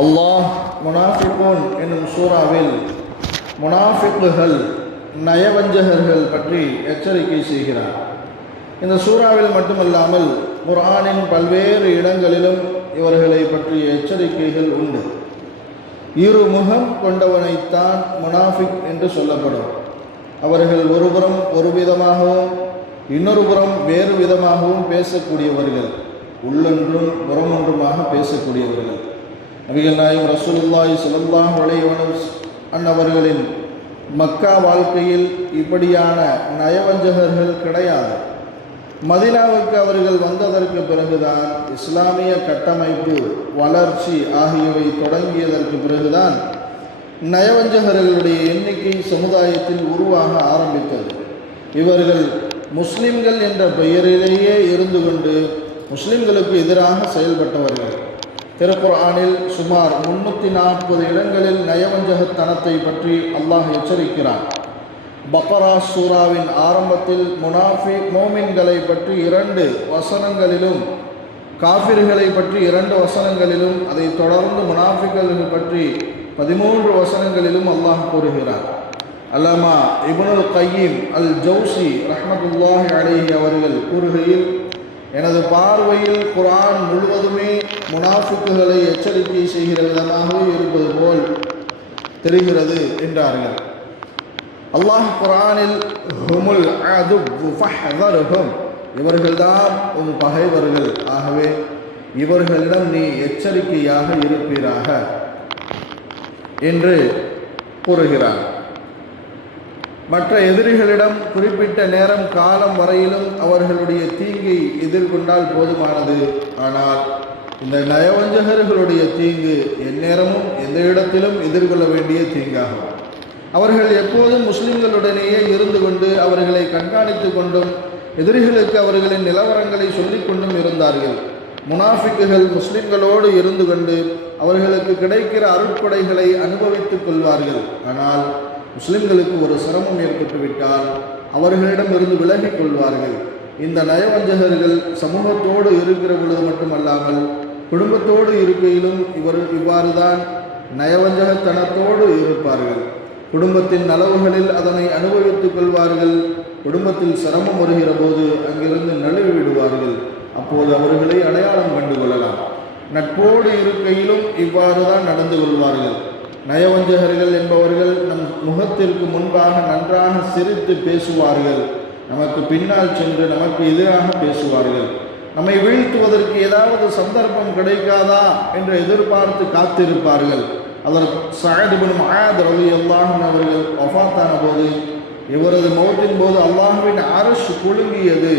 அல்லாஹ் முனாஃபிகூன் என்னும் சூறாவில் முனாஃபிக்குகள் நயவஞ்சகர்கள் பற்றி எச்சரிக்கை செய்கிறார். இந்த சூறாவில் மட்டுமல்லாமல் குர்ஆனின் பல்வேறு இடங்களிலும் இவர்களை பற்றிய எச்சரிக்கைகள் உண்டு. இருமுகம் கொண்டவனைத்தான் முனாஃபிக் என்று சொல்லப்படும். அவர்கள் ஒருபுறம் ஒரு விதமாகவும் இன்னொரு புறம் வேறு விதமாகவும் பேசக்கூடியவர்கள், உள்ளொன்றும் புறமொன்றுமாக பேசக்கூடியவர்கள். நபிகள் நாயகம் ரசூலுல்லாஹி ஸல்லல்லாஹு அலைஹி வஸல்லம் அவர்களின் மக்கா வாழ்க்கையில் இப்படியான நயவஞ்சகர்கள் கிடையாது. மதீனாவுக்கு அவர்கள் வந்ததற்கு பிறகுதான் இஸ்லாமிய கட்டமைப்பு வளர்ச்சி ஆகியவை தொடங்கியதற்கு பிறகுதான் நயவஞ்சகர்களுடைய எண்ணிக்கை சமுதாயத்தில் உருவாக ஆரம்பித்தது. இவர்கள் முஸ்லிம்கள் என்ற பெயரிலேயே இருந்து கொண்டு முஸ்லிம்களுக்கு எதிராக செயல்பட்டவர்கள். திருக்குர்ஆனில் சுமார் 340 இடங்களில் நயவஞ்சகத்தனத்தை பற்றி அல்லாஹ் எச்சரிக்கிறான். பக்ரா சூராவின் ஆரம்பத்தில் மோமின்களை பற்றி 2 வசனங்களிலும், காஃபிர்களை பற்றி 2 வசனங்களிலும், அதை தொடர்ந்து முனாஃபிக்குகள் பற்றி 13 வசனங்களிலும் அல்லாஹ் கூறுகிறார். அல்லாமா இப்னுல் கய்யிம் அல் ஜௌசி ரஹ்மத்துல்லாஹி அலைஹி அவர்கள் கூறுகையில், எனது பார்வையில் குர்ஆன் முழுவதுமே முனாஃபிக்குகளை எச்சரிக்கை செய்கிற விதமாகவே இருப்பது போல் தெரிகிறது என்றார்கள். அல்லாஹ் குர்ஆனில் ஹுமுல் அதுவ் ஃபஹ்தர்ஹும், இவர்கள்தான் உன் பகைவர்கள், ஆகவே இவர்களிடம் நீ எச்சரிக்கையாக இருப்பீராக என்று கூறுகிறார். மற்ற எதிரிகளிடம் குறிப்பிட்ட நேரம் காலம் வரையிலும் அவர்களுடைய தீங்கை எதிர்கொண்டால் போதுமானது. ஆனால் இந்த நயவஞ்சகர்களுடைய தீங்கு எந்நேரமும் எந்த இடத்திலும் எதிர்கொள்ள வேண்டிய தீங்காகும். அவர்கள் எப்போதும் முஸ்லிம்களுடனேயே இருந்து கொண்டு அவர்களை கண்காணித்து கொண்டும் எதிரிகளுக்கு அவர்களின் நிலவரங்களை சொல்லிக் கொண்டும் இருந்தார்கள். முனாஃபிக்குகள் முஸ்லிம்களோடு இருந்து கொண்டு அவர்களுக்கு கிடைக்கிற அருட்கொடைகளை அனுபவித்துக் கொள்வார்கள். ஆனால் முஸ்லிம்களுக்கு ஒரு சிரமம் ஏற்பட்டுவிட்டால் அவர்களிடம் இருந்து விலகிக் கொள்வார்கள். இந்த நயவஞ்சகர்கள் சமூகத்தோடு இருக்கிற பொழுது மட்டுமல்லாமல் குடும்பத்தோடு இருக்கையிலும் இவ்வாறு தான் நயவஞ்சகத்தனத்தோடு இருப்பார்கள். குடும்பத்தின் நலவுகளில் அதனை அனுபவித்துக் கொள்வார்கள். குடும்பத்தில் சிரமம் வருகிற போது அங்கிருந்து நழுவி விடுவார்கள். அப்போது அவர்களை அடையாளம் கண்டு கொள்ளலாம். நட்போடு இருக்கையிலும் இவ்வாறு தான் நடந்து கொள்வார்கள். நயவஞ்சகர்கள் என்பவர்கள் நம் முகத்திற்கு முன்பாக நன்றாக சிரித்து பேசுவார்கள். நமக்கு பின்னால் சென்று நமக்கு எதிராக பேசுவார்கள். நம்மை வீழ்த்துவதற்கு ஏதாவது சந்தர்ப்பம் கிடைக்காதா என்று எதிர்பார்த்து காத்திருப்பார்கள். அதற்கு சஅத் இப்னு முஆத் ரலியல்லாஹு அன்ஹு அவர்கள் வஃபாத்தான போது, இவரது மௌத்தின் போது அல்லாஹ்வின் அர்ஷ் குலுங்கியது.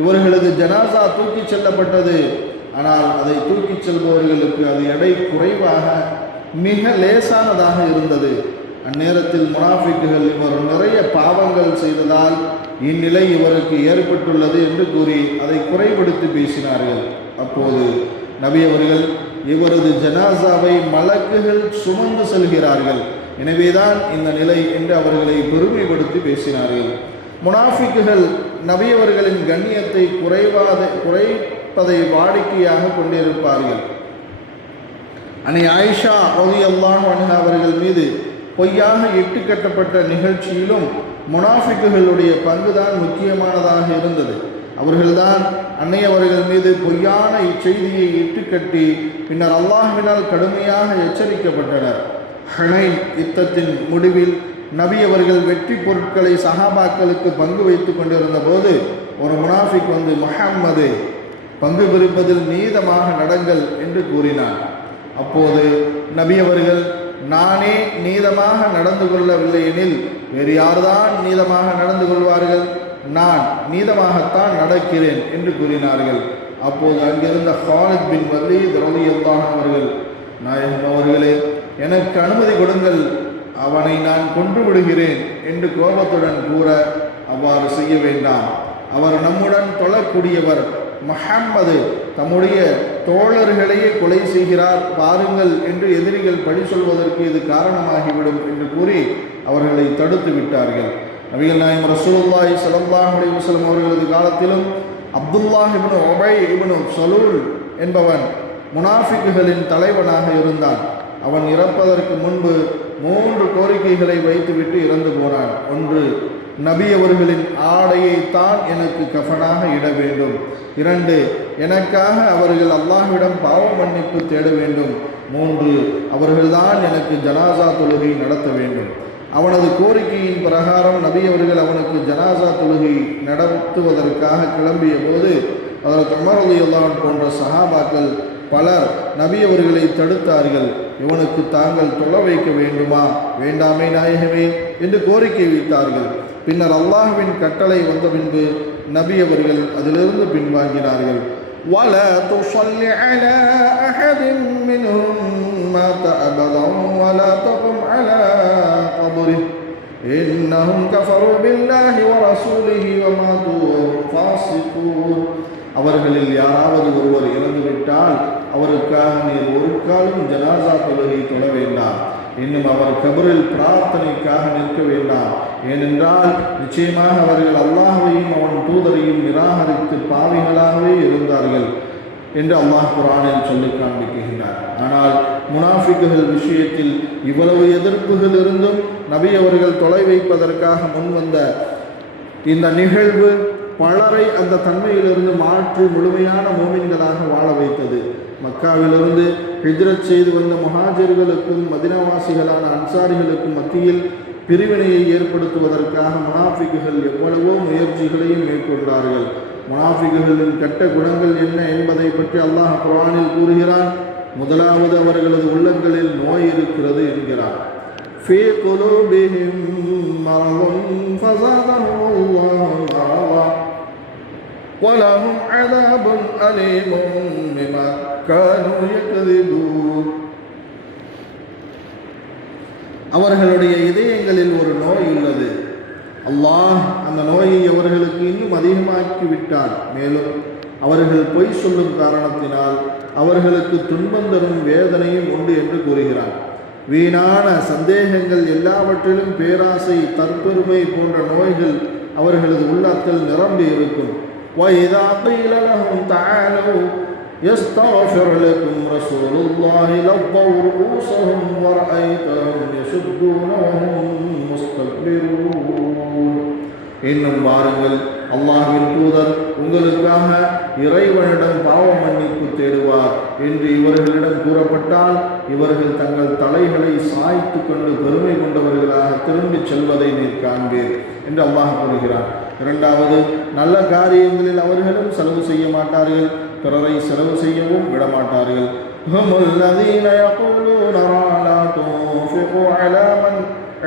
இவர்களது ஜனாசா தூக்கிச் செல்லப்பட்டது. ஆனால் அதை தூக்கிச் செல்பவர்களுக்கு அது எடை குறைவாக மிக லேசானதாக இருந்தது. அந்நேரத்தில் முனாஃபிக்குகள் இவர் நிறைய பாவங்கள் செய்ததால் இந்நிலை இவருக்கு ஏற்பட்டுள்ளது என்று கூறி அதை குறைபடுத்தி பேசினார்கள். அப்போது நபி அவர்கள், இவரது ஜனாசாவை மலக்குகள் சுமந்து செல்கிறார்கள், எனவேதான் இந்த நிலை என்று அவர்களை பெருமைப்படுத்தி பேசினார்கள். முனாஃபிக்குகள் நபி அவர்களின் கண்ணியத்தை குறைப்பதை வாடிக்கையாக கொண்டிருப்பார்கள். அன்னை ஆயிஷா ரலியல்லாஹு அன்ஹா அவர்கள் மீது பொய்யாக இட்டுக்கட்டப்பட்ட நிகழ்ச்சியிலும் முனாஃபிக்குகளுடைய பங்குதான் முக்கியமானதாக இருந்தது. அவர்கள்தான் அன்னை அவர்கள் மீது பொய்யான இச்செய்தியை இட்டுக்கட்டி பின்னர் அல்லாஹ்வினால் கடுமையாக எச்சரிக்கப்பட்டனர். ஹுனைன் யுத்தத்தின் முடிவில் நபி அவர்கள் வெற்றி பொருட்களை சஹாபாக்களுக்கு பங்கு வைத்துக் கொண்டிருந்த போது ஒரு முனாஃபிக் வந்து, முஹம்மது, பங்கு பிரிப்பதில் நீதமாக நடங்கள் என்று கூறினார். அப்போது நபி அவர்கள், நானே நீதமாக நடந்து கொள்ளவில்லை எனில் வேறு யார்தான் நீதமாக நடந்து கொள்வார்கள்? நான் நீதமாகத்தான் நடக்கிறேன் என்று கூறினார்கள். அப்போது அங்கிருந்த ஹாலித் பின் வலீத் ரலியல்லாஹு அன்ஹு அவர்கள், நாயகம் அவர்களே, எனக்கு அனுமதி கொடுங்கள், அவனை நான் கொன்று விடுகிறேன் என்று கோபத்துடன் கூற, அவ்வாறு செய்ய வேண்டாம், அவர் நம்முடன் தொழக்கூடியவர், முஹம்மது தம்முடைய தோழர்களையே கொலை செய்கிறார், பாருங்கள் என்று எதிரிகள் பழி சொல்வதற்கு இது காரணமாகிவிடும் என்று கூறி அவர்களை தடுத்து விட்டார்கள். நபிகள் நாயகம் ரசூலுல்லாஹி ஸல்லல்லாஹு அலைஹி வஸல்லம் அவர்களது காலத்திலும் அப்துல்லாஹ் இப்னு உபை இப்னு சலூல் என்பவன் முனாஃபிக்குகளின் தலைவனாக இருந்தான். அவன் இறப்பதற்கு முன்பு 3 கோரிக்கைகளை வைத்துவிட்டு இறந்து போனான். ஒன்று, நபி அவர்களின் ஆடையை தான் எனக்கு கஃனாக இட வேண்டும். 2, எனக்காக அவர்கள் அல்லாஹ்விடம் பாவ மன்னிப்பு தேட வேண்டும். 3, அவர்கள்தான் எனக்கு ஜனாசா தொழுகை நடத்த வேண்டும். அவனது கோரிக்கையின் பிரகாரம் நபி அவர்கள் அவனுக்கு ஜனாசா தொழுகை நடத்துவதற்காக கிளம்பிய போது ஹஜ்ரத் உமர் ரலியல்லாஹு அன்ஹு போன்ற சஹாபாக்கள் பலர் நபி அவர்களை தடுத்தார்கள். இவனுக்கு தாங்கள் தொழ வைக்க வேண்டுமா? வேண்டாமே நாயகமே என்று கோரிக்கை வைத்தார்கள். பின்னர் அல்லாஹ்வின் கட்டளை வந்த பின்பு நபி அவர்கள் அதிலிருந்து பின்வாங்கினார்கள். وَلَا تُصَلِّ عَلَى أَحَدٍ مِّنْهُمْ مَاتَ أَبَدًا وَلَا تَقُمْ عَلَى قَبْرِهِ إِنَّهُمْ كَفَرُوا بِاللَّهِ وَرَسُولِهِ وَمَاتُوا وَهُمْ فَاسِقُونَ. அவர்களில் யாராவது ஒருவர் இறந்துவிட்டால் அவருக்காக நீர் ஒரு காலம் ஜனாசா தொழுகை தொழ வேண்டாம். இன்னும் அவர் கபரில் பிரார்த்தனைக்காக நிற்க வேண்டாம். ஏனென்றால் நிச்சயமாக அவர்கள் அல்லாஹ்வையும் அவன் தூதரையும் நிராகரித்து பாவிகளாகவே இருந்தார்கள் என்று அல்லாஹ் குர்ஆனில் சொல்லி காண்பிக்கின்றார். ஆனால் முனாஃபிக்குகள் விஷயத்தில் இவ்வளவு எதிர்ப்புகள் இருந்தும் நபி அவர்கள் தொலை வைப்பதற்காக முன்வந்த இந்த நிகழ்வு பலரை அந்த தன்மையிலிருந்து மாற்றி முழுமையான மோமின்களாக வாழ வைத்தது. மக்காவிலிருந்து ஹிஜ்ரத் செய்து வந்த முஹாஜிர்களுக்கும் மதினாவாசிகளான அன்சாரிகளுக்கும் மத்தியில் பிரிவினையை ஏற்படுத்துவதற்காக முனாஃபிக்குகள் எவ்வளவோ முயற்சிகளையும் மேற்கொண்டார்கள். முனாஃபிக்குகளின் கெட்ட குணங்கள் என்ன என்பதை பற்றி அல்லாஹ் குர்ஆனில் கூறுகிறான். முதலாவது, அவர்களது உள்ளங்களில் நோய் இருக்கிறது என்கிறார். ஃபீ குலூபிஹிம் மரதுன் ஃபஸாதஹுமுல்லாஹு மரதா وَلَهُمْ عَذَابٌ أَلِيمٌ بِمَا كَانُوا يَكْذِبُونَ. அவர்களுடைய இதயங்களில் ஒரு நோய் உள்ளது. அல்லாஹ் அந்த நோயை அவர்களுக்கு இன்னும் அதிகமாக்கி விட்டான். மேலும் அவர்கள் பொய் சொல்லும் காரணத்தினால் அவர்களுக்கு துன்பம் தரும் வேதனையும் உண்டு என்று கூறுகிறான். வீணான சந்தேகங்கள், எல்லாவற்றிலும் பேராசை, தற்பெருமை போன்ற நோய்கள் அவர்களது உள்ளத்தில் நிரம்பி இருக்கும். وَإِذَا قِيلَ لَهُمْ تَعَالَوْا يَسْتَغْفِرْ لَكُمْ رَسُولُ اللَّهِ لَوَّوْا رُءُوسَهُمْ وَرَأَيْتَهُمْ يَصُدُّونَ وَهُمْ مُسْتَكْبِرُونَ. இன்னும் வாருங்கள், அல்லாஹ்வின் தூதர் உங்களுக்காக இறைவனிடம் பாவ மன்னிப்பு தேடுவார் என்று இவர்களிடம் கூறப்பட்டால் இவர்கள் தங்கள் தலைகளை சாய்த்து கொண்டு பெருமை கொண்டவர்களாக திரும்பிச் செல்வதை நீர் காண்பீர் என்று அல்லாஹ் கூறுகிறார். இரண்டாவது, நல்ல காரியங்களில் அவர்களும் செலவு செய்ய மாட்டார்கள், பிறரை செலவு செய்யவும் விடமாட்டார்கள். هم الذين يقولون لا تنفقوا على من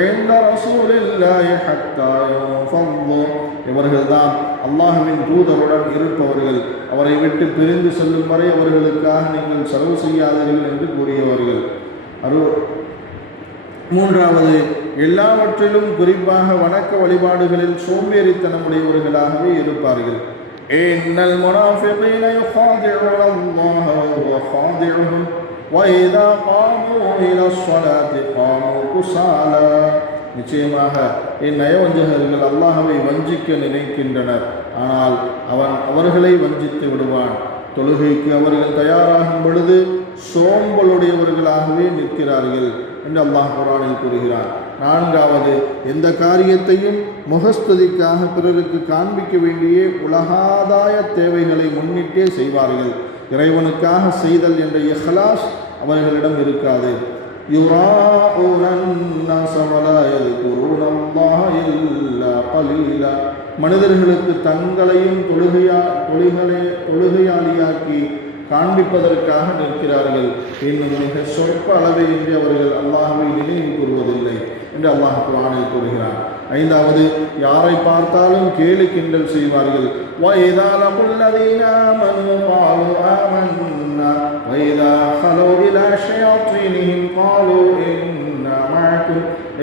عند رسول الله حتى ينفضوا. இவர்கள்தான் அல்லாஹ்வின் தூதருடன் இருப்பவர்கள். அவரை விட்டு பிரிந்து செல்லும் வரை அவர்களுக்காக நீங்கள் செலவு செய்யாதீர்கள் என்று கூறியவர்கள். மூன்றாவது, எல்லாவற்றிலும் குறிப்பாக வணக்க வழிபாடுகளில் சோம்பேறித்தனமுடையவர்களாகவே இருப்பார்கள். இன்னல் முனாஃபிகீன யுகாதிஊன அல்லாஹ வஹுவ காதிஊஹும் வஇதா காமூ இலஸ் ஸலாத்தி காமூ குஸாலா. நிச்சயமாக நயவஞ்சகர்கள் அல்லாஹ்வை வஞ்சிக்க நினைக்கின்றனர், ஆனால் அவன் அவர்களை வஞ்சித்து விடுவான். தொழுகைக்கு அவர்கள் தயாராகும் பொழுது சோம்பலுடையவர்களாகவே நிற்கிறார்கள் என்று அல்லாஹ் குர்ஆனில் கூறுகிறார். நான்காவது, எந்த காரியத்தையும் முகஸ்துதிக்காக பிறருக்கு காண்பிக்க வேண்டிய உலகாதாய தேவைகளை முன்னிட்டே செய்வார்கள். இறைவனுக்காக செய்தல் என்ற இஹ்லாஸ் அவர்களிடம் இருக்காது. மனிதர்களுக்கு தங்களையும் தொழுகையாளியாக்கி காண்பிப்பதற்காக நிற்கிறார்கள். இன்னும் மிக சொற்ப அளவின்றி அவர்கள் அல்லாஹ்வை நினைவு கூறுவதில்லை என்று அல்லாஹ் குர்ஆனில் கூறுகிறார். ஐந்தாவது, யாரை பார்த்தாலும் கேலி கிண்டல் செய்வார்கள். وَإِذَا لَقُوا الَّذِينَ آمَنُوا قَالُوا آمَنَّا وَإِذَا خَلَوْا إِلَى شَيَاطِينِهِمْ قَالُوا إِنَّا مَعَكُمْ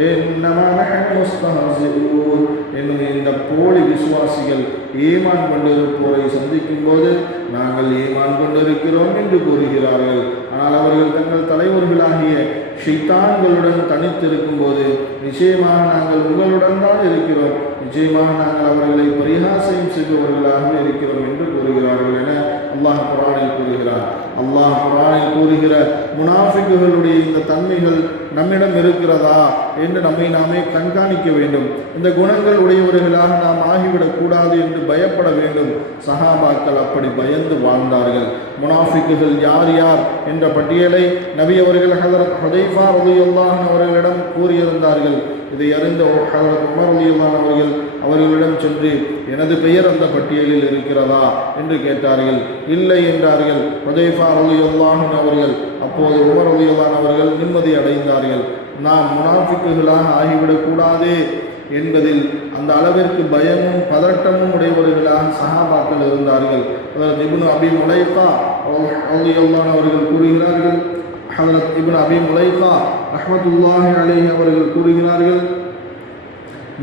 إِنَّمَا نَحْنُ مُسْتَهْزِئُونَ. என்னும் இந்த போலி விசுவாசிகள் ஈமான் கொண்டிருப்போரை சந்திக்கும் போது நாங்கள் ஈமான் கொண்டிருக்கிறோம் என்று கூறுகிறார்கள். ஆனால் அவர்கள் தங்கள் தலைவர்களாகிய ஷைத்தான்களுடன் தனித்திருக்கும் போது நிச்சயமாக நாங்கள் உங்களுடன் தான் இருக்கிறோம், நிச்சயமாக நாங்கள் அவர்களை பரிகாசம் செய்பவர்களாக இருக்கிறோம் என்று கூறுகிறார்கள் என அல்லாஹ் குர்ஆனில் கூறுகிறார். அல்லாஹ் குர்ஆனில் முனாஃபிக்குகளுடைய இந்த தன்மைகள் நம்மிடம் இருக்கிறதா என்று நம்மை நாமே கண்காணிக்க வேண்டும். இந்த குணங்கள் உடையவர்களாக நாம் ஆகிவிடக்கூடாது என்று பயப்பட வேண்டும். சஹாபாக்கள் அப்படி பயந்து வாழ்ந்தார்கள். முனாஃபிக்குகள் யார் யார் என்ற பட்டியலை நபி அவர்கள் ஹஜரத் ஹுதைஃபா ரலியல்லாஹு அன்ஹு அவர்களிடம் கூறியிருந்தார்கள். இதை அறிந்த ஹஜரத் உமர் ரலியல்லாஹு அன்ஹு அவர்களிடம் சென்று எனது பெயர் அந்த பட்டியலில் இருக்கிறதா என்று கேட்டார்கள். இல்லை என்றார்கள் ஹுதைஃபா ரலியல்லாஹு அன்ஹு அவர்கள். அப்போது உமர் ரலியல்லாஹு அன்ஹு அவர்கள் நிம்மதி அடைந்தார்கள். நாம் முனாஃபிக்குகளாக ஆகிவிடக்கூடாது என்பதில் அந்த அளவிற்கு பயமும் பதட்டமும் உடையவர்களாக சஹாபாக்கள் இருந்தார்கள். ஹஜரத் இப்னு அபி முலைகா ரலியல்லாஹு அன்ஹு அவர்கள் கூறுகிறார்கள், ஹஜரத் இப்னு அபி முலைகா ரஹ்மத்துல்லாஹி அலைஹி அவர்கள் கூறுகிறார்கள்,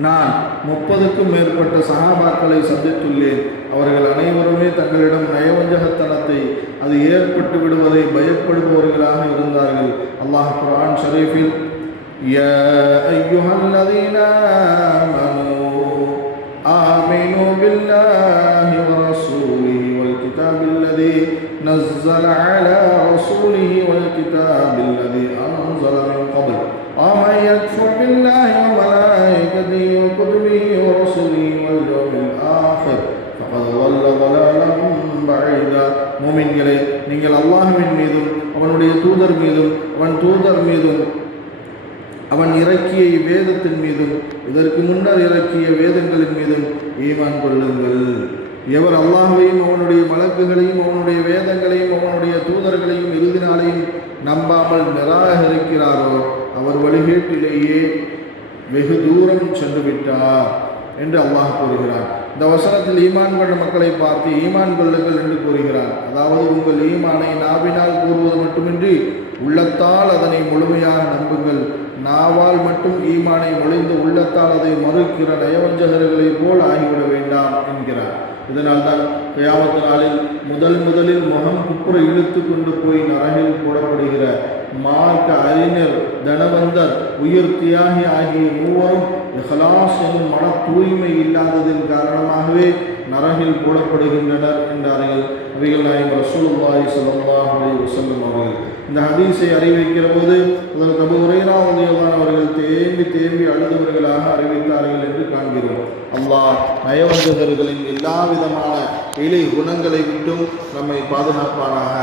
நான் 30க்கும் மேற்பட்ட சஹாபாக்களை சந்தித்துள்ளேன். அவர்கள் அனைவருமே தங்களிடம் நயவஞ்சகத்தனத்தை அது ஏற்பட்டு விடுவதை பயப்படுபவர்களாக இருந்தார்கள். அல்லாஹ் குர்ஆன் ஷரீஃபில் யா அய்யுஹல்லதீன ஆமனூ பில்லாஹி வ ரசூலிஹி வல் கிதாபில்லதீ நஸ்ஸல அலா ரசூலிஹி வல் கிதாபில்லதீ அன்ஸல மின் قبل ومن يكفر بالله وملائكته وكتبه ورسله واليوم الآخر فقد ضل ضلالا بعيدا. மூமின்களே, நீங்கள் அல்லாஹ்வின் மீதும் அவனுடைய தூதர் மீதும் அவன் தூதர் மீதும் அவன் இறக்கிய வேதத்தின் மீதும் இதற்கு முன்னர் இறக்கிய வேதங்களின் மீதும் ஈமான் கொள்ளுங்கள். எவர் அல்லாஹ்வையும் அவனுடைய மலக்குகளையும் அவனுடைய வேதங்களையும் அவனுடைய தூதர்களையும் இறுதி நாளையும் நம்பாமல் நிராகரிக்கிறாரோ அவர் வழிகேட்டிலேயே வெகு தூரம் சென்று விட்டார் என்று அல்லாஹ் கூறுகிறார். இந்த வசனத்தில் ஈமான் கொண்ட மக்களை பார்த்து ஈமான் கொள்ளுங்கள் என்று கூறுகிறார். அதாவது உங்கள் ஈமானை நாவினால் கூறுவது மட்டுமின்றி உள்ளத்தால் அதனை முழுமையாக நம்புங்கள். நாவால் மட்டும் ஈமானை மொழிந்து உள்ளத்தால் அதை மறுக்கிற நயவஞ்சகர்களைப் போல் ஆகிவிட வேண்டாம் என்கிறார். இதனால்தான் கியாமத் நாளில் முதலில் முகம் குப்புற இழுத்து கொண்டு போய் நரகில் போடப்படுகிற மார்க்க அறிஞர், தனவந்தர், உயிர் தியாகி ஆகிய மூவரும் இஹ்லாஸ் என்னும் மன தூய்மை இல்லாததின் காரணமாகவே நரகில் போடப்படுகின்றனர் என்றார்கள் நபிகள் நாயகம் ரசூலுல்லாஹி ஸல்லல்லாஹு அலைஹி வஸல்லம் அவர்கள். இந்த ஹதீஸை அறிவிக்கிற போது அபூ ஹுரைரா ரலியல்லாஹு அவர்கள் தேம்பி அழுதவர்களாக அறிவித்தார்கள் என்று காண்கிறோம். அல்லாஹ் நயவஞ்சகர்களின் எல்லா விதமான இலை குணங்களை விட்டும் நம்மை பாதுகாப்பானாக.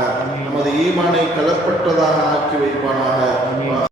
நமது ஈமானை களப்பற்றதாக ஆக்கி வைப்பானாக.